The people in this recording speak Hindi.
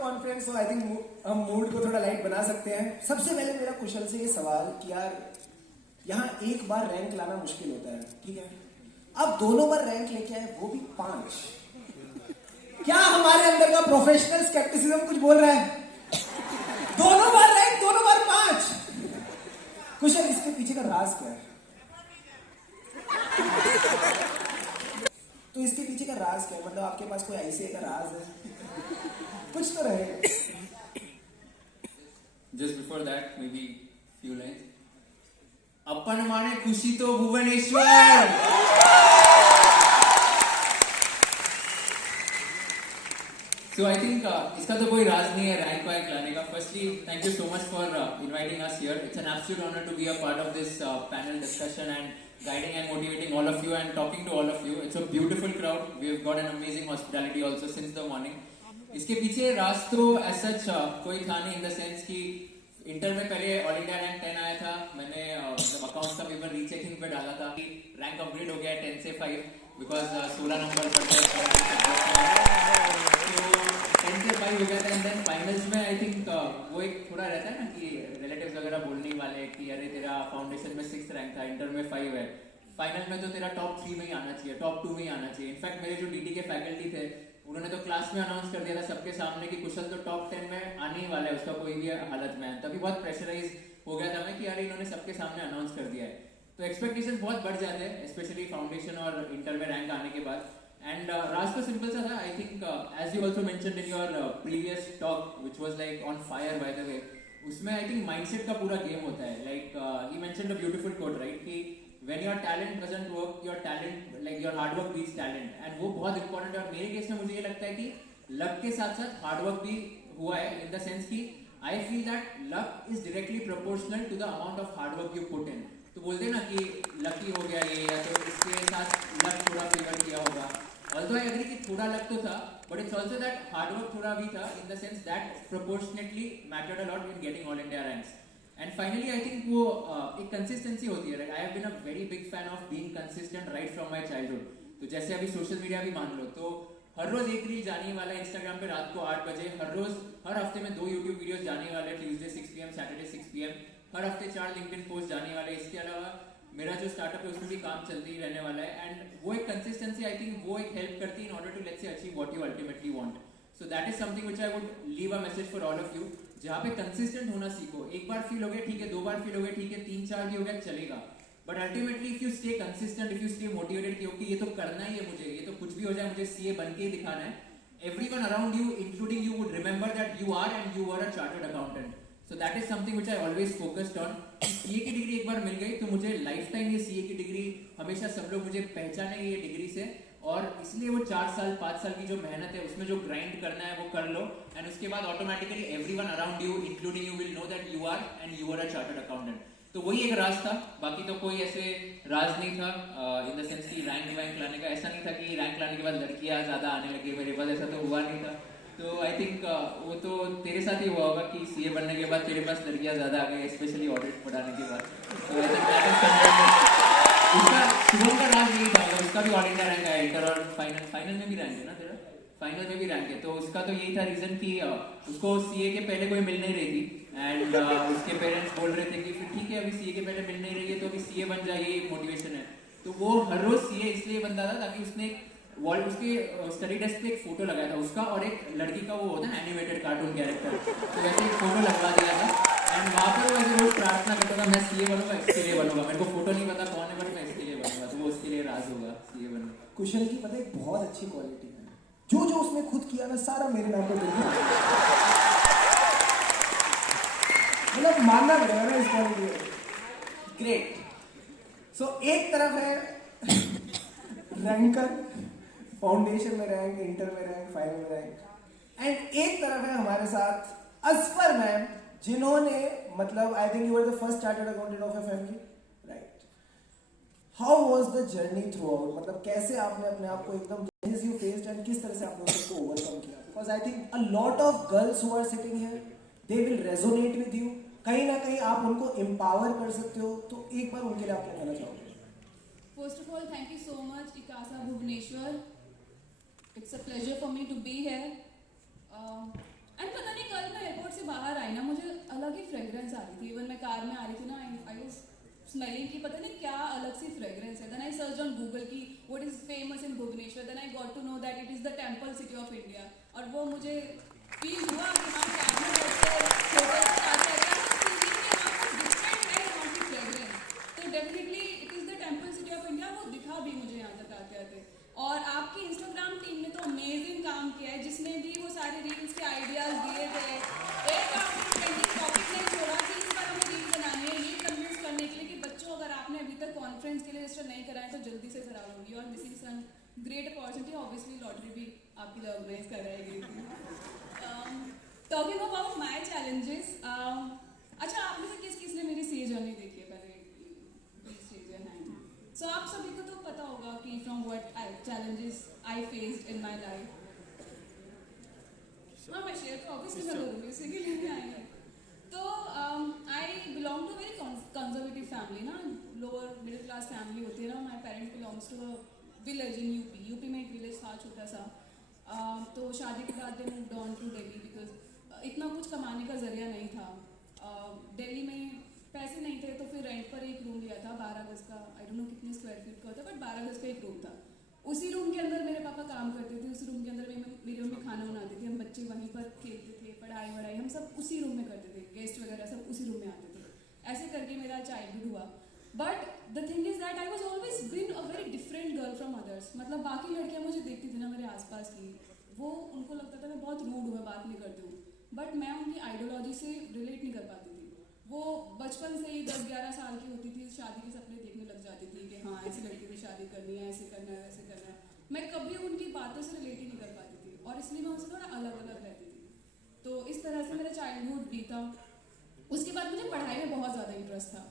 कॉन्फ्रेंस हो, आई थिंक हम मूड को थोड़ा लाइट बना सकते हैं। सबसे पहले मेरा कुशल से ये सवाल कि यार यहाँ एक बार रैंक लाना मुश्किल होता है, ठीक है? अब दोनों बार रैंक लेके आए, वो भी 5। क्या हमारे अंदर का प्रोफेशनल स्केप्टिसिज्म कुछ बोल रहा है? दोनों बार रैंक, दोनों बार 5। कुशल, इसके पीछे का राज क्या है? तो इसके पीछे का राज क्या है? मतलब आपके पास कोई ऐसे का राज है? कुछ तो रहे। Just before that, maybe few lines. अपन माने खुशी तो भुवनेश्वर। So I think इसका तो कोई राज नहीं है रैंक वैंक लाने का. Firstly, thank you so much for inviting us here. It's an absolute honor to be a part of this panel discussion and guiding and motivating all of you and talking to all of you. It's a beautiful crowd. We've got an amazing hospitality also since the morning. इसके पीछे राज तो as such कोई था नहीं in the sense कि इंटर में पहले ऑल इंडिया रैंक 10 आया था. मैंने अकाउंट्स का पेपर रीचेकिंग पे डाला था कि रैंक अपग्रेड हो गया 10 से 5 बिकॉज 16 नंबर बढ़ गया. तो 10 से 5 हो गया था. एंड देन फाइनल्स में आई थिंक वो एक थोड़ा रहता है ना कि रिलेटिव्स वगैरह बोलने वाले कि अरे तेरा फाउंडेशन में 6th रैंक था, इंटर में 5 है, फाइनल में तो तेरा टॉप 3 में ही आना चाहिए, टॉप 2 में ही आना चाहिए. इनफैक्ट मेरे जो डीटी के फैकल्टी थे उन्होंने तो क्लास में अनाउंस कर दिया था सबके सामने कि कुशल तो टॉप 10 में आने ही वाला है, उसका कोई भी हालत में है. तभी बहुत प्रेशराइज हो गया था मैं कि यार इन्होंने सबके सामने अनाउंस कर दिया है. तो एक्सपेक्टेशंस बहुत बढ़ जाते हैं स्पेशली फाउंडेशन और इंटर में रैंक आने के बाद. एंड राज तो सिंपल सा था. I think as you also mentioned in your previous talk which was like on fire by the way, उसमें आई थिंक माइंडसेट का पूरा गेम होता है. Like he mentioned a beautiful quote right कि when your talent doesn't work, your talent like your hard work beats talent. and वो बहुत इंपॉर्टेंट है. और मेरे केस में मुझे ये लगता है कि लक के साथ साथ हार्ड वर्क भी हुआ है इन द सेंस कि I feel that luck is directly proportional to the amount of hard work you put in. तो बोलते हैं ना कि लकी हो गया ये, या तो इसके साथ लक थोड़ा फेवर किया होगा. ऑल्दो आई एग्री कि थोड़ा लक तो था, but it's also that hard work थोड़ा भी था in the sense that proportionately mattered a lot in getting all India ranks. And finally I think वो एक कंसिस्टेंसी होती है. Right, I have been a very big fan of being consistent right from my childhood. तो जैसे अभी सोशल मीडिया भी मान लो, तो हर रोज एक रील जाने वाला है इंस्टाग्राम पे रात को 8 बजे. हर रोज हर हफ्ते में 2 यूट्यूब वीडियोस जाने वाले, ट्यूसडे 6 PM, सैटरडे 6 PM. हर हफ्ते 4 लिंक्डइन पोस्ट जाने वाले. इसके अलावा मेरा जो स्टार्टअप है उसमें भी काम चलते ही रहने वाला है. एंड वो एक कंसिस्टेंसी आई थिंक वो एक हेल्प करती है in order to let's say achieve what you ultimately want. So that is something which I would leave a message for all of you. जहाँ पे कंसिस्टेंट होना सीखो. एक बार फील हो गया ठीक है, 2 बार फील हो गया ठीक है, 3-4 भी हो गया चलेगा. But ultimately if you stay consistent, if you stay motivated क्योंकि ये तो करना ही है मुझे, ये तो कुछ भी हो जाए मुझे सीए बन के ही दिखाना है, everyone around you including you would remember that you are and you were a chartered accountant. So that is something which I always focused on. CA की डिग्री एक बार मिल गई तो मुझे लाइफ टाइम ये सीए की डिग्री हमेशा सब लोग मुझे पहचानेंगे ये डिग्री से. और इसलिए वो 4 साल 5 साल की जो मेहनत है उसमें जो ग्राइंड करना है वो कर लो. एंड उसके बाद automatically everyone around you including you will know that you are and you are a chartered accountant. तो वही एक राज था, बाकी तो कोई ऐसे राज नहीं था इन द सेंस कि रैंक वैंक लाने का. ऐसा नहीं था कि रैंक लाने के बाद लड़कियां ज्यादा आने लगी मेरे पास, ऐसा तो हुआ नहीं था. तो आई थिंक वो तो तेरे साथ ही हुआ होगा कि सीए बनने के बाद तेरे पास लड़कियां ज्यादा आ गई, स्पेशली ऑडिट पढ़ाने के बाद. तो आई थिंक उसका शुभम का राज यही था. उसका भी ऑल इंडिया रैंक आया, इंटर और फाइनल में भी रैंक है ना तेरा, फाइनल में भी रैंक है. तो उसका तो यही था रीजन कि उसको सीए के पहले कोई मिल नहीं रही थी. एंड उसके पेरेंट्स बोल रहे थे कि फिर ठीक है अभी सीए के पहले मिल नहीं रही है तो अभी सीए बन जाए, ये मोटिवेशन है. तो वो हर रोज सीए इसलिए बनता था ताकि उसने वॉल उसके स्टडी डेस्क पे एक फोटो लगाया था उसका और एक लड़की का वो होता है एनिमेटेड कार्टून कैरेक्टर, तो वैसे एक फोटो लगवा दिया था. एंड वहाँ पर वो ऐसे रोज प्रार्थना करता था मैं सीए बनूंगा, इसके लिए बनूंगा. मेरे को फोटो नहीं पता कौन है बट मैं इसके लिए बनूंगा. तो वो उसके लिए राज होगा सीए बनना. कुशल की पता है एक बहुत अच्छी क्वालिटी है, जो जो उसने खुद किया ना सारा मेरे नाम पर कर दिया. मतलब मानना पड़ेगा ना इस क्वालिटी को. ग्रेट. सो एक तरफ है रैंकर, फाउंडेशन में रैंक, इंटर में रैंक, फाइनल में रैंक. एंड एक तरफ है हमारे साथ असफर मैम, जिन्होंने मतलब I think you were the first chartered accountant of your family, right? How was the journey through out? मतलब कैसे आपने अपने आप को एकदम यू फेस्ड एंड किस तरह से आपने उसको ओवरकम किया? Because I think a lot of girls who are sitting here they will resonate with you. कहीं ना कहीं आप उनको एम्पावर कर सकते हो. तो एक बार उनके लिए आप क्या कहना चाहोगे? First of all, thank you so much, Ikasa Bhubaneswar. It's a pleasure for me to be here. And पता नहीं कल मैं एयरपोर्ट से बाहर आई ना, मुझे अलग ही फ्रेग्रेंस आ रही थी। इवन मैं कार में आ रही थी ना, आई वाज स्मेलिंग की पता नहीं क्या अलग सी फ्रेग्रेंस है। Then I search on Google की what is famous in Bhubaneswar, then I got to know that it is the temple city of India. और वो मुझे फील हुआ कि हाँ, कैब में बैठते होटल से आते हैं डिफरेंट फ्रेग्रेंस। तो definitely it is the temple city of India, वो दिखा भी मुझे यहाँ तक आते आते। और आपकी इंस्टाग्राम टीम ने तो अमेजिंग काम किया है, जिसमें भी वो सारे रील्स के आइडियाज दिए थे। एक आपने ट्रेंडिंग टॉपिक नहीं छोड़ा कि इस बार हमें रील बनानी है, ये कन्विंस करने के लिए कि बच्चों अगर आपने अभी तक कॉन्फ्रेंस के लिए रजिस्टर नहीं कराए तो जल्दी से करा लो। You are missing some great opportunity. Obviously lottery भी आपके लिए ऑर्गेनाइज कराई गई थी। टॉकिंग अबाउट माई चैलेंजेस, अच्छा आप में से किस किस ने मेरी सी जर्नी देखी है? पहले सो आप सभी को तो पता होगा कि from what challenges I faced in my life. हाँ, मैं शेयर तो ऑब्वियसली मैं करूँगी, उसी के लिए मैं आई हूँ। तो I belong to very conservative family ना, लोअर मिडिल क्लास फैमिली होती है ना। My parents belongs to a village in UP में एक विलेज था छोटा सा। तो शादी के बाद they moved on to Delhi because इतना कुछ कमाने का जरिया नहीं था। दिल्ली में पैसे नहीं थे तो फिर रेंट पर एक रूम लिया था 12 गज का। आई डोंट नो कितने स्क्वायर फीट का होता, बट 12 गज का एक रूम था। उसी रूम के अंदर मेरे पापा काम करते थे, उसी रूम के अंदर मेरी मम्मी खाना बनाती थी। हम बच्चे वहीं पर खेलते थे, पढ़ाई वढ़ाई हम सब उसी रूम में करते थे, गेस्ट वगैरह सब उसी रूम में आते थे। ऐसे करके मेरा चाइल्डहुड हुआ। But the thing is that I was always been a very different girl from others. मतलब बाकी लड़कियां मुझे देखती थी ना मेरे आसपास की, वो उनको लगता था मैं बहुत रूड हूँ, मैं बात नहीं करती हूँ, बट मैं उनकी आइडियोलॉजी से रिलेट नहीं कर पाती थी। वो बचपन से ही 10-11 साल की होती थी, शादी के सपने देखने लग जाती थी कि हाँ ऐसी लड़की से शादी करनी है, ऐसे करना है, वैसे करना है। मैं कभी उनकी बातों से रिलेट ही नहीं कर पाती थी और इसलिए मैं उनसे थोड़ा अलग अलग रहती थी। तो इस तरह से मेरा चाइल्डहुड बीता। उसके बाद मुझे पढ़ाई में बहुत ज़्यादा इंटरेस्ट था।